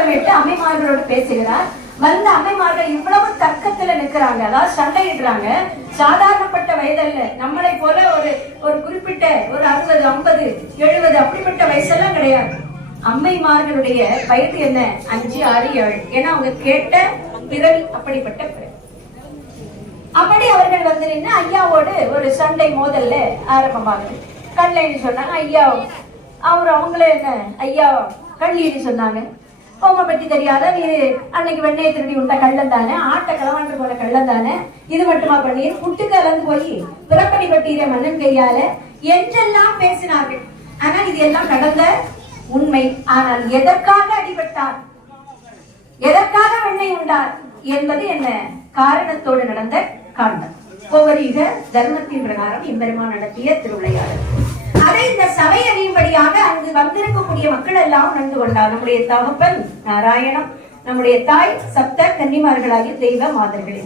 அப்புறமேட்டு அம்மைமார்களோடு பேசுகிறார். வந்த அம்மைமார்கள் இவ்வளவு தர்க்கத்துல நிற்கிறாங்க, அதாவது சண்டையிடுறாங்க. சாதாரணப்பட்ட வயதல்ல, நம்மளை போல ஒரு குறிப்பிட்ட ஒரு 60, 50, 70 அப்படிப்பட்ட வயசெல்லாம் கிடையாது. அம்மைமார்களுடைய வயது என்ன? 5, 6, 7. ஏன்னா அவங்க கேட்ட பிறவி அப்படிப்பட்ட பிறவி. அப்படி அவர்கள் வந்து நின்று ஐயாவோடு ஒரு சண்டை மோதல்ல ஆரம்பமாகுது. கல்லைன்னு சொன்னாங்க ஐயா, அவங்களே என்ன ஐயா கள்ளின்னு சொன்னாங்க. உங்க பத்தி தெரியாத, நீ அன்னைக்கு வெண்ணையை திருடி உண்ட கள்ளம் தானே, ஆட்டை களவாண்டு போன கள்ளம் தானே, இது மட்டுமா பண்ணீர், புட்டு கலந்து போய் பிறப்பணி பட்டீர மன்னன் கையால என்றெல்லாம் பேசினார்கள். ஆனால் இது எல்லாம் நடந்த உண்மை. ஆனால் எதற்காக அடிபட்டார், எதற்காக வெண்ணெய் உண்டார் என்பது என்ன காரணத்தோடு நடந்த காரணம். ஒவ்வொரு யுக தர்மத்தின் பிரகாரம் எம்பெருமான் நடத்திய திருவிளையாடல். அதை இந்த சபை அறியும்படியாக அங்கு வந்திருக்கக்கூடிய மக்கள் எல்லாம் உணர்ந்து கொண்டார். நம்முடைய தகப்பன் நாராயணம், நம்முடைய தாய் சப்த கன்னிமார்களாகிய தெய்வ மாதர்களே.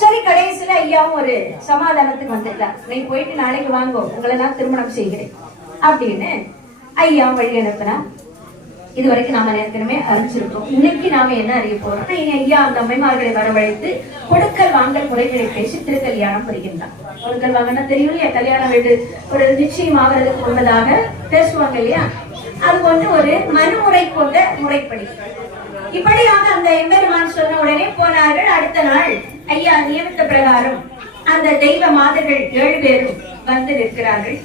சரி, கடைசியில ஐயாவும் ஒரு சமாதானத்துக்கு வந்துட்டார். நீ போயிட்டு நாளைக்கு வாங்கோ, உங்களை நான் திருமணம் செய்கிறேன் அப்படின்னு ஐயா வழி அனுப்பினா. இது வரைக்கும் நாம ஏற்கனவே அறிஞ்சிருக்கோம். இன்னைக்கு நாம என்ன அறிய போறோம்? ஐயா அந்த அம்மைமார்களை வரவழைத்து கொடுக்கல் வாங்கல் முறைகளை பேசி திருக்கல்யாணம் புரிகின்றான். கொடுக்கல் வாங்கினா தெரியும் இல்லையா, கல்யாணம் வீடு ஒரு நிச்சயம் ஆகிறதுக்கு முன்னதாக பேசுவாங்க இல்லையா, அது போன்று ஒரு மனுமுறை கொண்ட முறைப்படி. இப்படியாக அந்த எம்பெருமான் சொன்ன உடனே போனார்கள். அடுத்த நாள் ஐயா நியமித்த பிரகாரம் அந்த தெய்வ மாதர்கள் 7 பேரும் வந்து நிற்கிறார்கள்.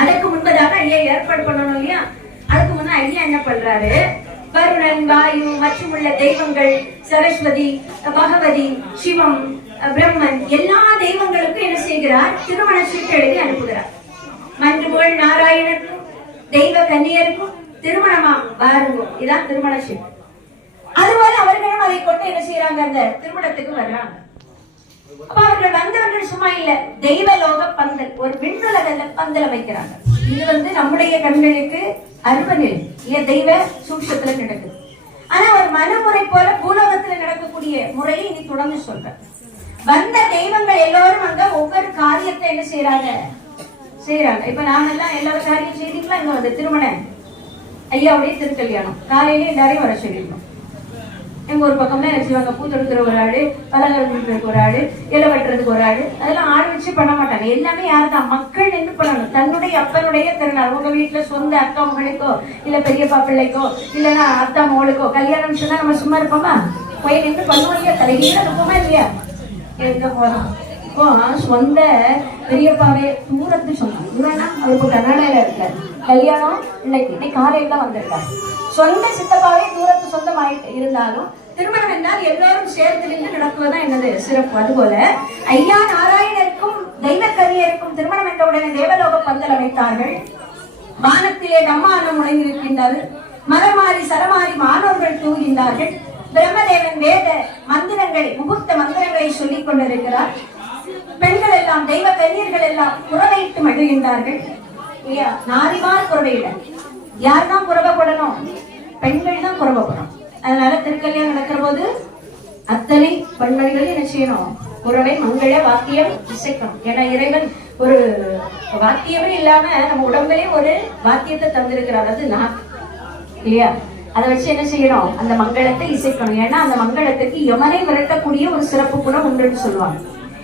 அதற்கு முன்பதாக ஐயா ஏற்பாடு பண்ணணும் இல்லையா. அதுக்கு முன்ன ஐயா என்ன பண்றாரு, வருணன், வாயு மற்றும் உள்ள தெய்வங்கள், சரஸ்வதி, பகவதி, சிவம், பிரம்மன் எல்லா தெய்வங்களுக்கும் என்ன செய்கிறார், திருமண சீட்டு எழுதி அனுப்புகிறார். மன்றுபோல் நாராயணருக்கும் தெய்வ கன்னியருக்கும் திருமணமா பாருங்க, இதான் திருமண சீட்டு. அதுபோல அவர்களும் அதை கொண்டு என்ன செய்யறாங்க, அந்த திருமணத்துக்கு வர்றாங்க. அப்ப அவர்கள் வந்தவர்கள் சும்மா இல்ல, தெய்வலோக பந்தல், ஒரு விண்ணுலக பந்தல் வைக்கிறாங்க. இது வந்து நம்முடைய கண்களுக்கு அருவநிலை இல்ல, தெய்வ சூட்சத்துல நடக்குது. ஆனா ஒரு மனமுறை போல பூலோகத்துல நடக்கக்கூடிய முறையை இனி தொடர்ந்து சொல்ற. வந்த தெய்வங்கள் எல்லோரும் அங்க ஒவ்வொரு காரியத்தை என்ன செய்யறாங்க. இப்ப நாம எல்லாம் எல்லா காரியம் செய்தீங்களா, இங்க வந்து திருமண ஐயாவுடைய திருக்கல்யாணம் காலையில எல்லாரையும் வர சொல்லிடணும். எங்க ஒரு பக்கம்லாம் என்ன செய்வாங்க, பூ தொடுக்கிற ஒரு ஆடு, பலகாரத்துக்கு ஒரு ஆடு, இலை வெட்டுறதுக்கு ஒரு ஆடு, அதெல்லாம் ஆடு வச்சு பண்ண மாட்டாங்க. எல்லாமே யாருதான், மக்கள் நின்று பண்ணணும். தன்னுடைய அப்பனுடைய திருநாள், உங்க வீட்டுல சொந்த அக்கா மகளுக்கோ இல்ல பெரியப்பா பிள்ளைக்கோ இல்லைன்னா அத்தா மகளுக்கோ கல்யாணம் சொன்னா நம்ம சும்மா இருப்போமா, போய் நின்று பண்ணுவோம். தலைகீழ இருப்போமா இல்லையா, எங்க போறோம். இப்போ சொந்த பெரியப்பாவே தூரத்து சொன்னாங்க, இவனா அவருக்கு கர்நாடகால இருக்காரு, கல்யாணம் இன்னைக்கு காலையில தான் வந்திருக்காரு. சொந்த சித்தப்பாவே தூரத்து சொந்தமாயிட்டு இருந்தாலும் திருமணம் என்றால் எல்லோரும் சேர்ந்து நின்று நடக்குவதுதான் என்னது சிறப்பு. அதுபோல ஐயா நாராயணருக்கும் தெய்வ கன்னியருக்கும் திருமணம் என்ற உடனே தேவலோக பந்தல் அமைத்தார்கள். வானத்திலே நம்மானம் முளைந்திருக்கின்றது. மரமாறி சரமாறி மாணவர்கள் தூங்கின்றார்கள். பிரம்மதேவன் வேத மந்திரங்களை, முகூர்த்த மந்திரங்களை சொல்லிக் கொண்டிருக்கிறார். பெண்கள் எல்லாம், தெய்வ கன்னியர்கள் எல்லாம் புறவையிட்டு மகிழ்கின்றார்கள். நாரிமார் புறவையிட, யார்தான் புறவப்படணும், பெண்கள் தான் புறவப்படும். அதனால திருக்கல்யாணம் நடக்கிற போது அத்தனை பெண்மணிகள் என்ன செய்யணும், புறவை மங்கள வாத்தியம் இசைக்கணும். ஏன்னா இறைவன் ஒரு வாத்தியமே இல்லாம நம்ம உடம்புலயே ஒரு வாத்தியத்தை தந்திருக்கிறார், அது நாக்கு இல்லையா. அதை வச்சு என்ன செய்யணும், அந்த மங்களத்தை இசைக்கணும். ஏன்னா அந்த மங்களத்துக்கு யமனை விரட்டக்கூடிய ஒரு சிறப்பு குணம் உண்டுன்னு சொல்லுவாங்க.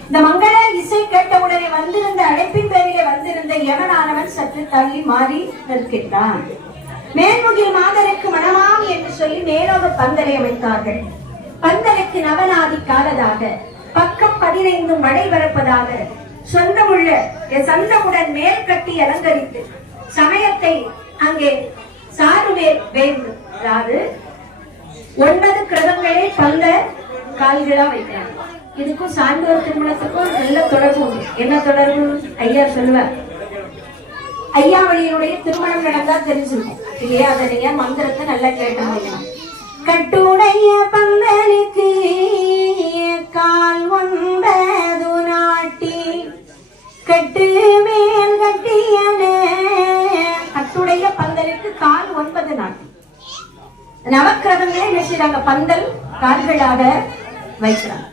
இந்த மங்கள இசை கேட்டவுடனே வந்திருந்த அழைப்பின் பேரிலே வந்திருந்த யமனானவன் சற்று தள்ளி மாறி நிற்கின்றான். மேல்முகில் மாதருக்கு மனமாம் என்று சொல்லி மேலோக பந்தலை அமைத்தார்கள். பந்தலுக்கு நவநாதி காலதாக பக்கம் 15 மழை வரப்பதாக சொந்தமுள்ள சந்தமுடன் மேல் கட்டி அலங்கரித்து சமயத்தை அங்கே சாருவேல் வேந்து, அதாவது 9 கிரகங்களே பல்ல கால்களா வைக்கிறாங்க. இதுக்கும் சான்றோர் திருமணத்துக்கும் நல்ல தொடர்பு உண்டு. என்ன தொடர்பு ஐயா சொல்லுவார். ஐயா வழியினுடைய திருமணம் நடந்தா தெரிஞ்சிருக்கும் இல்லையா. அதை நீங்க மந்திரத்தை நல்லா கேட்டோம். கட்டுடைய பந்தலுக்கு கால் 9 நாட்டி கட்டு மேல் கட்டியன. கட்டுடைய பந்தலுக்கு கால் 9 நாட்டி. நவக்கிரகங்களே என்ன செய்றாங்க, பந்தல் கால்களாக வைக்கிறாங்க.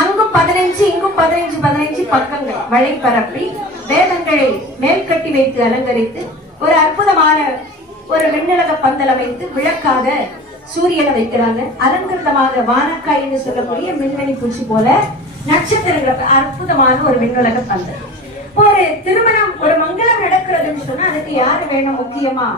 அங்கும் 15 இங்கும் 15 பக்கங்கள் வழி பரப்பி வேதங்களை மேல் கட்டி வைத்து அலங்கரித்து ஒரு அற்புதமான ஒரு விண்ணுலக பந்தல் அமைத்து விளக்காக சூரியனை வைக்கிறாங்க. அலங்கிருதமாக வானக்காயின்னு சொல்லக்கூடிய மின்மணி பூச்சி போல நட்சத்திரங்களுக்கு அற்புதமான ஒரு விண்ணுலக பந்து. ஒரு திருமணம், ஒரு மங்களம் நடக்கிறதுன்னு சொன்னா அதுக்கு யாரு வேணும்? முக்கியமா